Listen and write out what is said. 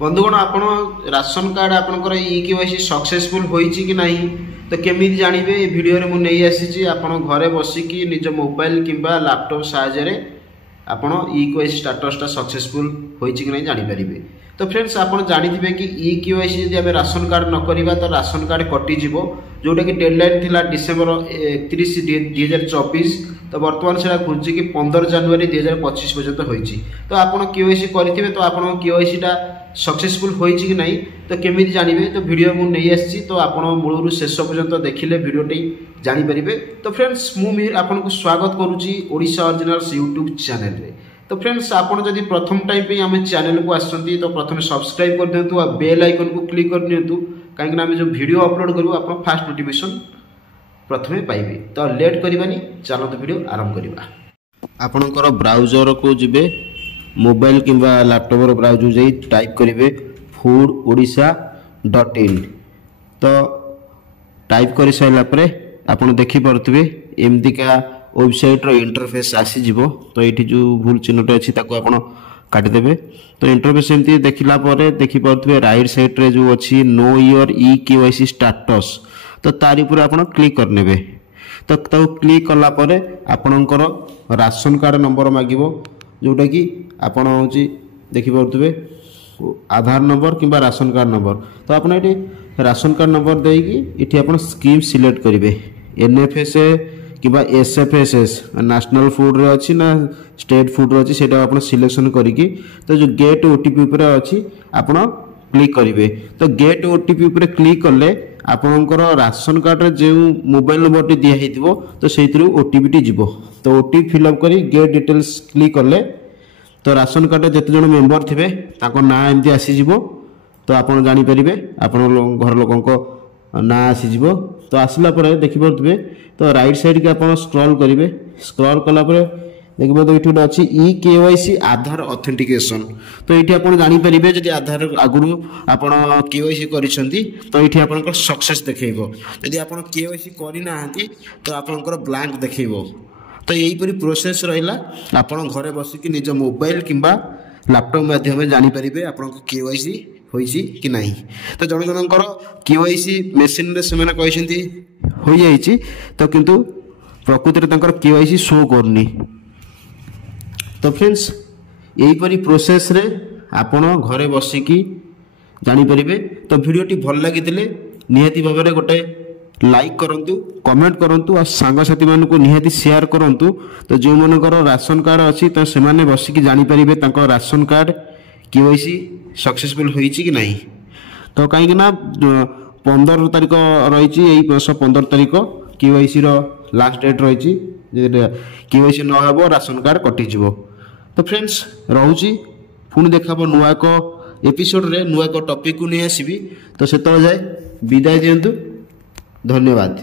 बंधुगण आपण ration card आपनकर ई केवाईसी सक्सेसफुल होईची कि नहीं तो केमिति जानिबे ए वीडियो रे मु नै आसीची आपण घरे बसिकी निज मोबाइल किंबा लैपटॉप सहायता रे आपण ई केवाईसी स्टेटस टा सक्सेसफुल होईची कि नहीं जानि परिबे। तो फ्रेंड्स आपण जानिथिबे कि ई केवाईसी यदि आमे राशन कार्ड न करिबा तो राशन कार्ड कटि जिवो जोटा कि डेडलाइन थिला डिसेंबर 31 2024 तो वर्तमान से घुंची कि 15 जनवरी 2025 पर्यंत होईची। तो आपण केवाईसी करिथिबे तो आपण केवाईसी टा सक्सेसफुल होईची कि नहीं तो केमिति जानिबे तो वीडियो मु नै आसी तो आपण मूलरु शेष पर्यंत देखिले वीडियोटी जानि परिबे। तो फ्रेंड्स मु आपन को स्वागत करूची ओडिशा ओरिजिनल्स यूट्यूब चैनल रे। तो फ्रेंड्स आपण जदि प्रथम टाइम पे हम चैनल को आसंती तो प्रथम सब्सक्राइब कर दियंतु आ बेल आइकन को क्लिक कर दियंतु काहेकि हम जो वीडियो अपलोड करू आपण फास्ट नोटिफिकेशन प्रथमे पाइबे। तो लेट करबानी चलो तो वीडियो आरंभ करबा। आपनकर ब्राउजर को जिबे मोबाइल किंबा लैपटॉप ब्राउजर जाई टाइप करेंगे foododisha.in। तो टाइप कर सारापर आप देखिपे एमती का वेबसाइट रो इंटरफेस आसी जीवो। तो ये जो भूल चिन्हटे अच्छी आप काटिदेवे। तो इंटरफेस एमती देखला देखिपे राइट साइड रे जो अच्छी know your e KYC status तो तारी ऊपर आप क्लिक करने। तो क्लिक कलापर आपणकर राशन कार्ड नंबर मागिबो जोटा कि आपण हूँ देखिपे आधार नंबर किंबा राशन कार्ड नंबर। तो आपड़ ये राशन कार्ड नंबर देकी ये आप स्कीम सिलेक्ट करेंगे NFSA किंबा SFSS नेशनल फूड रे अच्छी ना स्टेट फूड रे अच्छी से आप सिलेक्शन करिकी तो जो गेट OTP उपर अच्छी आप क्लिक करेंगे। तो गेट OTP उपर क्लिक कले आपणकर राशन कार्ड रे जो मोबाइल नंबर टी दिया हितबो तो सेइथिरु OTP टी जिवो। तो OTP फिलअप करी गेट डिटेल्स क्लिक कले तो राशन कार्ड जिते जन मेम्बर थे ना एमती आसीज। तो आप जानीपर आप घर लोक ना आसीज। तो आसला देखिपे तो राइट साइड के आप स्क्रॉल करेंगे। स्क्रॉल कलापर देखिए तो ये गोटे अच्छी ई केवाईसी आधार ऑथेंटिकेशन। तो ये आप जानीपर जब आधार आगुरी आप केवाईसी करिसेंती तो ये आप सक्सेस देखो। यदि आप केवाईसी करना तो आपंकर ब्लैंक देखो। तो यहीपरी प्रोसेस रहा आप घरे बसिकी निज मोबाइल किंबा लैपटॉप माध्यम जानीपर आप केवाईसी होईची कि नहीं। तो जन जनकर केवाईसी मेसीन से हो जाइए तो किंतु प्रकृति में केवाईसी शो करनी। तो फ्रेंड्स यहीपरी प्रोसेस रे आपण घरे बसिकी जानीपर। तो वीडियोटी भल लगी निहाती भाव में गोटे लाइक करंतु कमेंट करंतु और सांगसाथी मान को निहाती शेयर करंतु। तो जो मनकर राशन कार्ड अच्छी तो से माने बसिकी जानी परिबे तांको राशन कार्ड केवाईसी सक्सेसफुल होईची कि नहीं। तो कहीं ना 15 तारीख रही यही वर्ष 15 तारीख केवाईसी रो लास्ट डेट रही केवाईसी न हो राशन कार्ड कटिजिवो। तो फ्रेंड्स रोची पुणी देखा नुआ को एपिसोड रे नुआ को टॉपिक को नहीं आसबि। तो से जाए विदाय दियंतु। धन्यवाद।